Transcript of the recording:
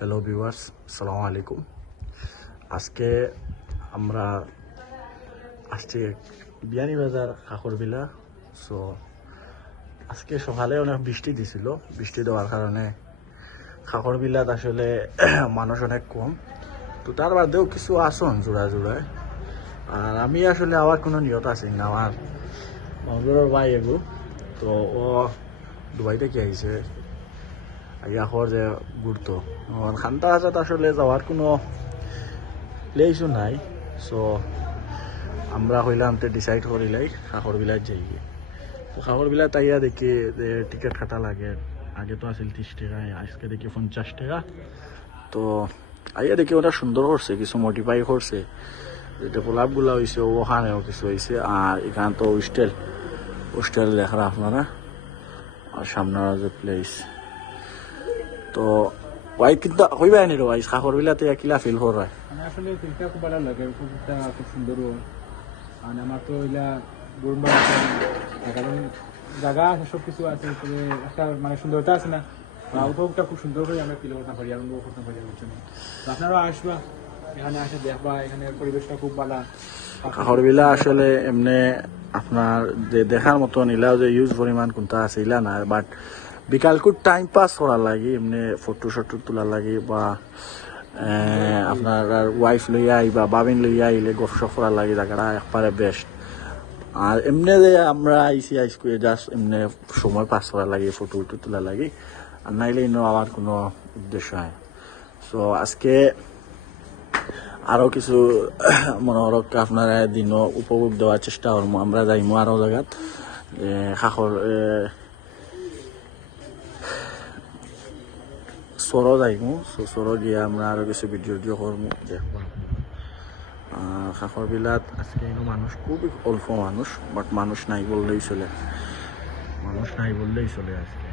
Hello viewers, আসসালামু আলাইকুম। আজকে আমরা আসছি বিয়ানীবাজার কাকরবিলা। সো আজকে সকালে অনেক বৃষ্টি দিছিল। বৃষ্টি দেওয়ার কারণে কাকরবিলাত আসলে মানুষ অনেক কম, তো তার বাদেও কিছু আসন জোড়ায়। আর আমি আসলে আমার কোনো নিয়ত আছে না, আমার মঙ্গলের ভাই এগু, তো ও দুবাই থেকে আইছে আইয়াখর যে ঘুরতো খান্তা হাজাত আসলে যাওয়ার কোনো প্লেসও নাই। সো আমরা হইলাম তো ডিসাইড করিলাই কাকরবিলাত যাই। তো কাকরবিলাত আইয়া দেখি যে টিকিট কাটা লাগে, আগে তো আসিল 30 টাকা, আজকে দেখি 50 টাকা। তো আইয়া দেখি ওটা সুন্দর করছে, কিছু মডিফাই করছে, যেটা গোলাপগুলা হয়েছে ওখানেও কিছু হয়েছে। আর এখানে তো হোস্টেল দেখা আপনারা, আর সামনে যে প্লেস। তো ওয়াই কিন্তু হইবাই নি রে ভাই, কাকরবিলাতে কিলা ফিল কর হয়? আমি আসলে ফিল্মটা খুব ভালো লাগে, খুব সুন্দরও। মানে আমার তো ওইলা বরুণবাগ কারণ জায়গা আছে, সব কিছু আছে, তবে একটা মানে সুন্দরতা আছে না, উপভোগটা খুব সুন্দর করে আমরা ফিল করতে পারি, অনুভব করতে পারি ওর জন্য। তো আপনারাও আসবা, এখানে আসে দেখবা, এখানে পরিবেশটা খুব ভালো। কাকরবিলা আসলে এমনি আপনার যে দেখার মতন ইলাও যে ইউজ পরিমাণ কোনটা আছে ইলা না, বাট বিকালকুর টাইম পাস করার লাগে, এমনি ফটো তোলার লাগে, বা আপনার ওয়াইফ লইয়া আই বা বাবিন লইয়া আইলে গপসপ করার লাগে, জায়গাটা একবারে বেস্ট। আর এমনি যে আমরা আইসি জাস্ট এমনি সময় পাস করার লাগে, ফটো তোলার লাগে, আর নাইলে ইনো আমার কোনো উদ্দেশ্য হয়। সো আজকে আরো কিছু মনোহরক আপনারা দিনও উপভোগ দেওয়ার চেষ্টা করবো। আমরা যাইমো আরো জায়গাত, কাকর সরো যাইমু। সরো গিয়ে আমরা আরো কিছু ভিডিও করবো, দেখবো। কাকর বিলাত আজকে মানুষ খুবই অল্প মানুষ, বাট মানুষ নাই বললেই চলে, আজকে।